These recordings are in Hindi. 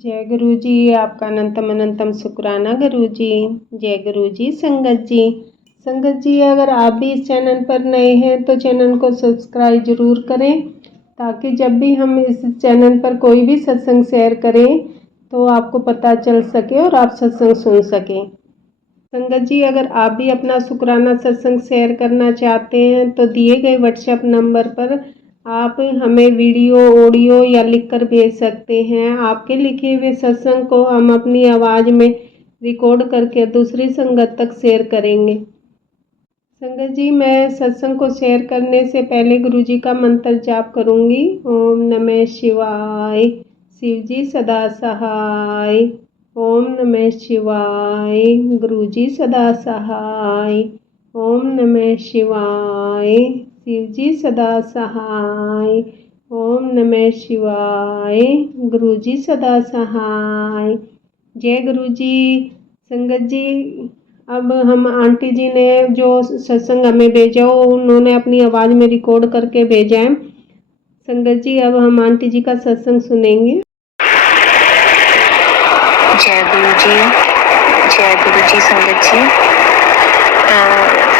जय गुरु जी। आपका अनंतम अनंतम शुक्राना गुरु जी। जय गुरु जी। संगत जी, अगर आप भी इस चैनल पर नए हैं तो चैनल को सब्सक्राइब जरूर करें, ताकि जब भी हम इस चैनल पर कोई भी सत्संग शेयर करें तो आपको पता चल सके और आप सत्संग सुन सकें। संगत जी, अगर आप भी अपना शुक्राना सत्संग शेयर करना चाहते हैं तो दिए गए व्हाट्सएप नंबर पर आप हमें वीडियो, ऑडियो या लिखकर भेज सकते हैं। आपके लिखे हुए सत्संग को हम अपनी आवाज़ में रिकॉर्ड करके दूसरी संगत तक शेयर करेंगे। संगत जी, मैं सत्संग को शेयर करने से पहले गुरु जी का मंत्र जाप करूंगी। ओम नमः शिवाय, शिव जी सदा सहाय। ओम नमः शिवाय, गुरु जी सदा सहाय। ओम नमः शिवाय, शिव जी सदा सहाय। ओम नमः शिवाय, गुरु जी सदा सहाय। जय गुरु जी। संगत जी, अब हम आंटी जी ने जो सत्संग हमें भेजा हो उन्होंने अपनी आवाज़ में रिकॉर्ड करके भेजा है। संगत जी, अब हम आंटी जी का सत्संग सुनेंगे। जय गुरु जी। जय गुरु जी। संगत जी,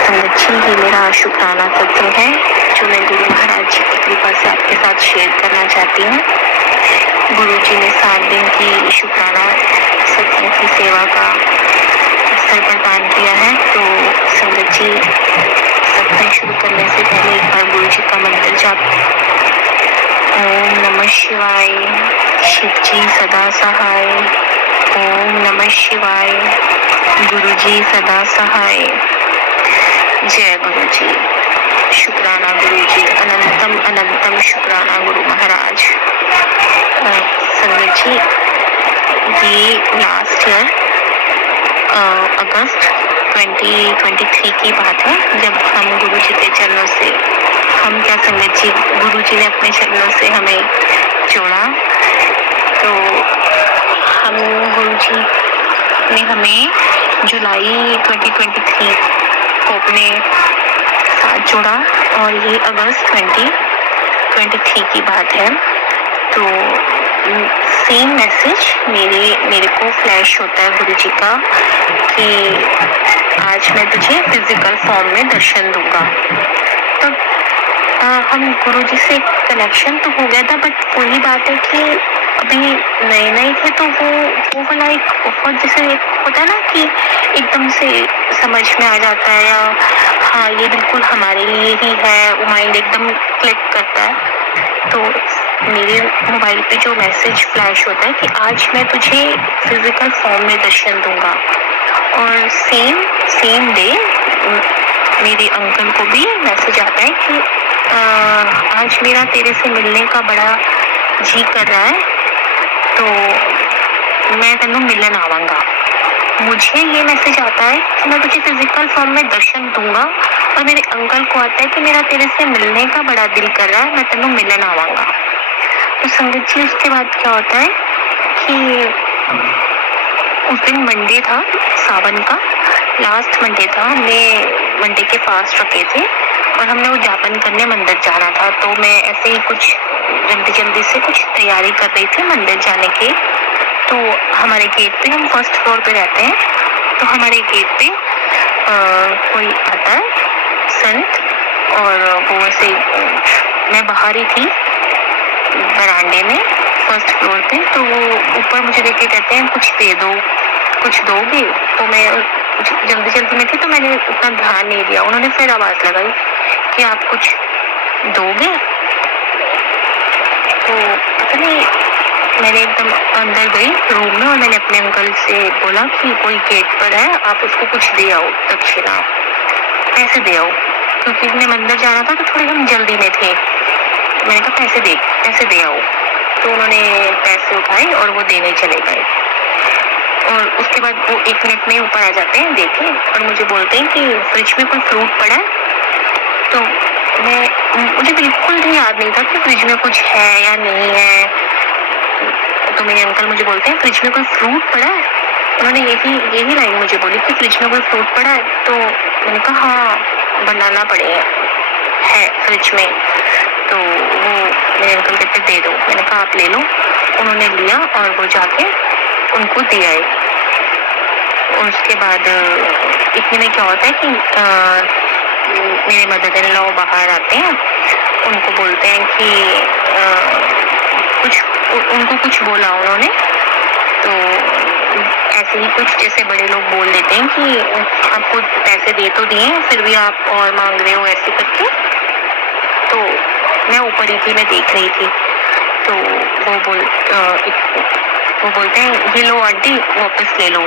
संगत जी, ये मेरा शुक्राना सत्संग है जो मैं गुरु महाराज जी की कृपा से आपके साथ शेयर करना चाहती हूँ। गुरु जी ने 7 दिन की शुक्राना सत्संग की सेवा का अवसर प्रदान किया है। तो संगत जी, सत्संग शुरू करने से पहले एक बार गुरु जी का मंत्र जाप। ओम नमः शिवाय, शिव जी सदा सहाय। ओम नमः शिवाय, गुरु जी सदा सहाय। जय गुरु जी। शुक्राना गुरु जी, अनंतम अनंतम शुक्राना गुरु महाराज। संगत जी, ये लास्ट ईयर अगस्त 2023 की बात है, जब हम गुरु जी के चरणों से, हम क्या संगत जी, गुरु जी ने अपने चरणों से हमें जोड़ा। तो हम गुरु जी ने हमें जुलाई 2023 को अपने साथ जोड़ा और ये अगस्त 2023 की बात है। तो सेम मैसेज मेरे को फ्लैश होता है गुरु जी का कि आज मैं तुझे फिजिकल फॉर्म में दर्शन दूंगा। तो हम गुरु जी से कनेक्शन तो हो गया था, बट वही बात है कि अभी नए नए थे तो वो वाला एक बहुत, जैसे होता है ना कि एकदम से समझ में आ जाता है, या हाँ ये बिल्कुल हमारे लिए ही है, वो माइंड एकदम क्लिक करता है। तो मेरे मोबाइल पे जो मैसेज फ्लैश होता है कि आज मैं तुझे फिजिकल फॉर्म में दर्शन दूंगा, और सेम डे मेरे अंकल को भी मैसेज आता है कि आज मेरा तेरे से मिलने का बड़ा जी कर रहा है, तो मैं तेनू मिलन आवांगा। मुझे ये मैसेज आता है कि मैं तुझे फिजिकल फॉर्म में दर्शन दूंगा, और मेरे अंकल को आता है कि मेरा तेरे से मिलने का बड़ा दिल कर रहा है, मैं तेनू मिलन आवांगा। तो संगत जी, उसके बाद क्या होता है कि उस दिन मंडे था, सावन का लास्ट मंडे था। हमने मंडे के फास्ट रखे थे और हमने वो जापन करने मंदिर जाना था। तो मैं ऐसे ही कुछ जल्दी से कुछ तैयारी कर रही थी मंदिर जाने की। तो हमारे गेट पे, हम फर्स्ट फ्लोर पे रहते हैं, तो हमारे गेट पे कोई आता है संत, और वो ऐसे, मैं बाहर ही थी बरामदे में फर्स्ट फ्लोर पे, तो वो ऊपर मुझे देख के कहते हैं कुछ दे दो, कुछ दोगे? तो मैं जल्दी में थी तो मैंने उतना ध्यान नहीं दिया। उन्होंने फिर आवाज़ लगाई कि आप कुछ दोगे? तो पता नहीं, मैंने एकदम अंदर गई रूम में और मैंने अपने अंकल से बोला कि कोई गेट पर है, आप उसको कुछ दे आओ, दक्षिणा पैसे दे आओ, क्योंकि हमने मंदिर जाना था तो थोड़ी हम जल्दी में थे। तो मैंने कहा पैसे दे आओ। तो उन्होंने पैसे उठाए और वो देने चले गए, और उसके बाद वो 1 मिनट में ऊपर आ जाते हैं देखे, और मुझे बोलते हैं कि फ्रिज में कोई फ्रूट पड़ा है। तो मुझे बिल्कुल भी याद नहीं था कि फ्रिज में कुछ है या नहीं है। तो मेरे अंकल मुझे बोलते हैं फ्रिज में कोई फ्रूट पड़ा है। उन्होंने यही लाइन मुझे बोली कि फ्रिज में कोई फ्रूट पड़ा है। तो मैंने कहा हाँ, बनाना पड़ेगा, है फ्रिज में। तो वो मेरे अंकल कहते दे दो। मैंने कहा आप ले लो। उन्होंने लिया और वो जाके उनको दे आए। और उसके बाद इतने में क्या होता है कि मेरे मदर इन लॉ बाहर आते हैं, उनको बोलते हैं कि उनको कुछ बोला उन्होंने, तो ऐसे ही कुछ जैसे बड़े लोग बोल देते हैं कि आपको पैसे दे तो दिए फिर भी आप और मांग रहे हो, ऐसे करके। तो मैं ऊपर ही थी, मैं देख रही थी, तो वो बोलते हैं ये लो आंटी वापस ले लो,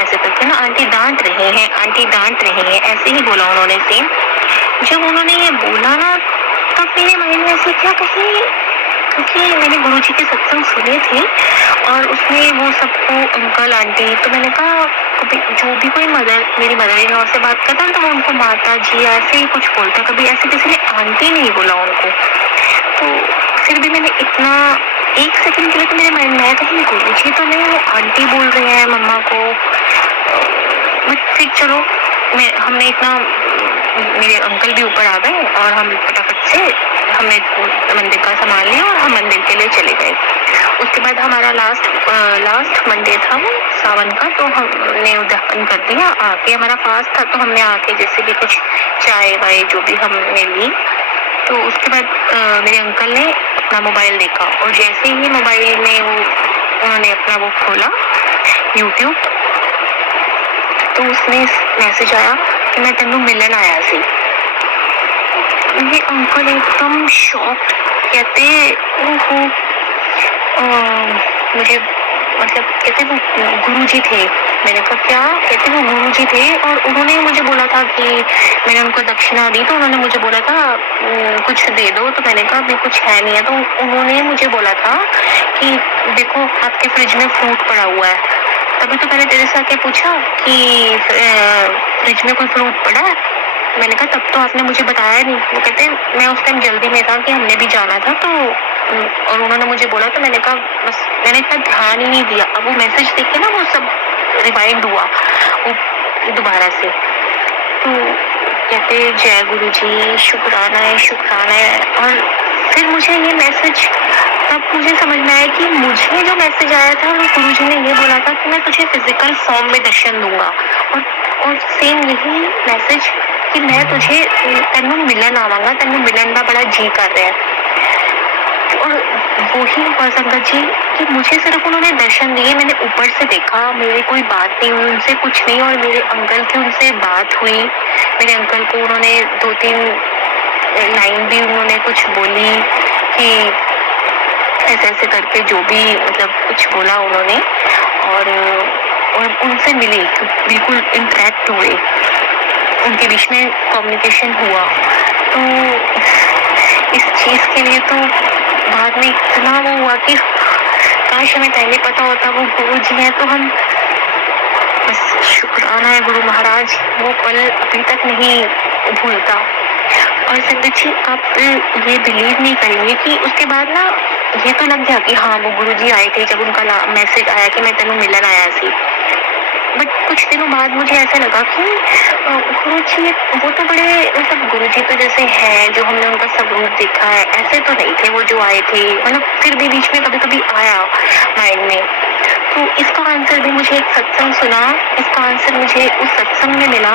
ऐसे करके ना। आंटी डांट रहे हैं, आंटी डांट रहे हैं, ऐसे ही बोला उन्होंने सेम। जब उन्होंने ये बोला ना तब मेरे माइंड में ऐसे क्या कहीं, क्योंकि मैंने गुरुजी के सत्संग सुने थे और उसमें वो सबको अंकल आंटी, तो मैंने कहा कभी जो भी कोई मेरी मदर इन लॉ से बात करता तो उनको माता जी ऐसे ही कुछ बोलता, कभी ऐसे किसी ने आंटी नहीं बोला उनको। तो फिर भी मैंने इतना एक सेकंड के लिए तो मेरे माइंड में आया कहीं गुरुजी तो नहीं, वो आंटी बोल रहे हैं मम्मा को। बट फिर चलो हमने इतना, मेरे अंकल भी ऊपर आ गए और हम फटाफट से हमने मंदिर का सामान लिया और हम मंदिर के लिए चले गए। उसके बाद हमारा लास्ट मंडे था वो सावन का, तो हमने उद्यापन कर दिया। आके हमारा फास्ट था तो हमने आके जैसे भी कुछ चाय वाय जो भी हमने ली। तो उसके बाद मेरे अंकल ने अपना मोबाइल देखा और जैसे ही मोबाइल में उन्होंने अपना वो खोला यूट्यूब, तो उसमें मैसेज आया कि मैं तेनू मिलन आया सी। मेरे अंकल एकदम शॉक्ड, कहते ओहो, मुझे मतलब कहते वो गुरुजी थे। मैंने कहा क्या? कहते वो गुरुजी थे और उन्होंने मुझे बोला था कि मैंने उनको दक्षिणा दी तो उन्होंने मुझे बोला था कुछ दे दो। तो मैंने कहा अभी कुछ है नहीं है। तो उन्होंने मुझे बोला था कि देखो आपके फ्रिज में फ्रूट पड़ा हुआ है। तभी तो मैंने तेरे से आके पूछा कि फ्रिज में कोई फ्रूट पड़ा है। मैंने कहा तब तो आपने मुझे बताया नहीं। वो कहते मैं उस टाइम जल्दी में था कि हमने भी जाना था, तो और उन्होंने मुझे बोला तो मैंने कहा बस, मैंने इतना ध्यान ही नहीं दिया। अब वो मैसेज देख के ना वो सब रिवाइंड हुआ वो दोबारा से। तो कहते जय गुरुजी, शुक्राना है, शुक्राना है। और फिर मुझे ये मैसेज, तब मुझे समझ में आया कि मुझे जो मैसेज आया था वो गुरुजी ने ये बोला था कि मैं तुझे फिजिकल फॉर्म में दर्शन दूंगा। और सेम यही मैसेज कि मैं तुझे तेनू मिलन आवांगा, तेनू मिलन का बड़ा जी कर रहा है। और वही हुआ संगत जी कि मुझे सिर्फ उन्होंने दर्शन दिए, मैंने ऊपर से देखा, मेरी कोई बात नहीं हुई उनसे, कुछ नहीं। और मेरे अंकल की उनसे बात हुई। मेरे अंकल को उन्होंने 2-3 लाइन भी उन्होंने कुछ बोली कि ऐसे ऐसे करके जो भी मतलब कुछ बोला उन्होंने। और उनसे मिले, बिल्कुल इंटरेक्ट हुए, उनके बीच में कम्युनिकेशन हुआ। तो इस चीज़ के लिए तो बाद में इतना वो हुआ कि काश हमें पहले पता होता वो गुरु जी हैं। तो हम बस शुक्राना है गुरु महाराज, वो पल अभी तक नहीं भूलता। और संगत जी आप ये बिलीव नहीं करेंगे कि उसके बाद ना ये तो लग गया कि हाँ वो गुरुजी आए थे, जब उनका मैसेज आया कि मैं तेनू मिलन आया सी। बट कुछ दिनों बाद मुझे ऐसा लगा कि गुरुजी वो तो बड़े मतलब गुरुजी तो जैसे है जो हमने उनका सब रूप देखा है, ऐसे तो नहीं थे वो जो आए थे। मतलब फिर भी बीच में कभी कभी आया माइंड में। तो इसका आंसर भी मुझे एक सत्संग सुना, इसका आंसर मुझे उस सत्संग में मिला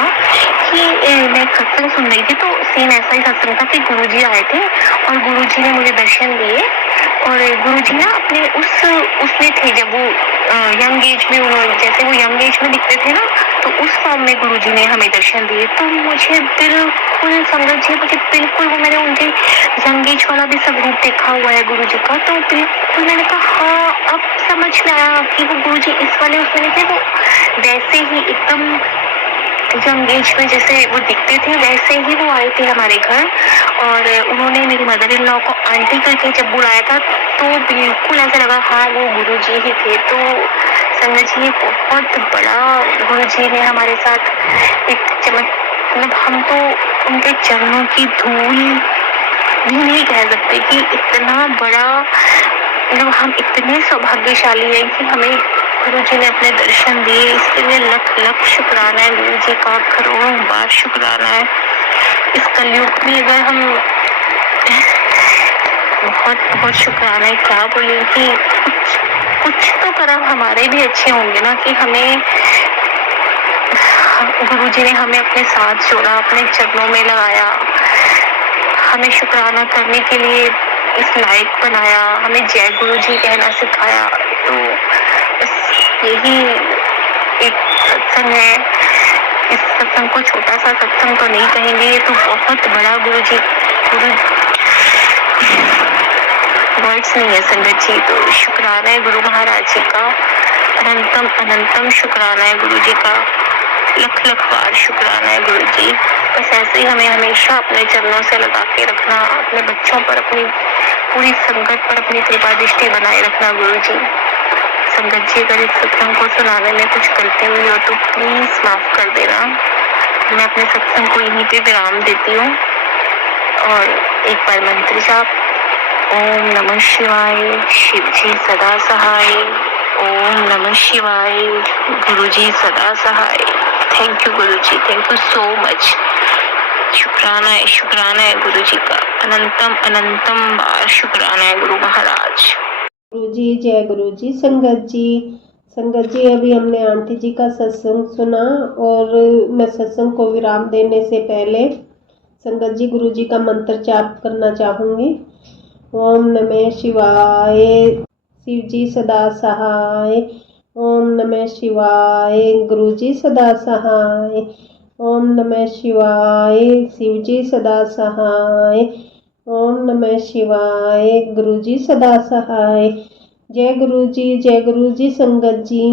कि मैं एक सत्संग सुन रही थी तो सेम ऐसा ही सत्संग था कि गुरुजी आए थे और गुरुजी ने मुझे दर्शन दिए। और गुरुजी ना अपने उसमें थे जब वो यंग एज में, उन्होंने जैसे वो यंग एज में दिखते थे ना, तो उस फॉर्म में गुरुजी ने हमें दर्शन दिए। तो मुझे बिल्कुल संगत जी, मुझे बिल्कुल वो मैंने उनके यंग एज वाला भी सब रूप देखा हुआ है गुरुजी का। तो बिल्कुल मैंने कहा हाँ अब समझ में आया कि वो गुरुजी इस वाले उसमें नहीं थे, वो वैसे ही एकदम यंग एज में जैसे वो दिखते थे वैसे ही वो आए थे हमारे घर। और उन्होंने मेरी मदर इन लॉ को आंटी करके जब बुलाया था तो बिल्कुल ऐसा लगा हाँ वो गुरुजी ही थे। तो संगत जी बहुत बड़ा गुरुजी ने हमारे साथ एक मतलब हम तो उनके चरणों की धूल भी नहीं कह सकते कि इतना बड़ा, मतलब हम इतने सौभाग्यशाली हैं कि हमें गुरुजी ने अपने दर्शन दिए। इसके लिए लख लख शुक्राना है गुरुजी का, करोड़ों बार शुक्राना है। इस कलयुग में अगर हम बहुत बहुत शुक्राना है। क्या बोले कि कुछ तो कर्म हमारे भी अच्छे होंगे ना, कि हमें गुरुजी ने हमें अपने साथ जोड़ा, अपने चरणों में लगाया, हमें शुक्राना करने के लिए इस लायक बनाया, हमें जय गुरुजी कहना सिखाया। तो बस यही एक सत्संग है। इस सत्संग को छोटा सा सत्संग तो नहीं कहेंगे, ये तो बहुत बड़ा गुरु वर्ड्स नहीं है संगत जी। तो शुक्राना है गुरु महाराज जी का, अनंतम अनंतम शुक्राना है गुरु जी का, लख लख बार शुक्राना है गुरु जी। बस ऐसे ही हमें हमेशा अपने चरणों से लगा के रखना, अपने बच्चों पर, अपनी पूरी संगत पर अपनी कृपा दृष्टि बनाए रखना गुरु जी। संगत जी अगर इस सत्संग को सुनाने में कुछ गलती हुई हो तो प्लीज माफ कर देना। मैं अपने सत्संग को यहीं पे विराम देती हूँ। और एक बार मंत्र जाप, ओम नमः शिवाय, शिव जी सदा सहाय। ओम नमः शिवाय, गुरु जी सदा सहाय। Thank you Guru ji, thank you so much. शुक्राना है गुरु जी का, अनंतम अनंतम बार शुक्राना है गुरु महाराज। गुरु जी, जय गुरु जी। संगत जी अभी हमने आंटी जी का सत्संग सुना, और मैं सत्संग को विराम देने से पहले संगत जी गुरु जी का मंत्र जाप करना चाहूँगी। ओम नमः शिवाय, शिव जी सदा सहाय। ओम नमः शिवाय, गुरु जी सदा सहाय। ओम नमः शिवाय, शिव जी सदा सहाय। ओम नमः शिवाय, गुरु जी सदा सहाय। जय गुरु जी संगत जी।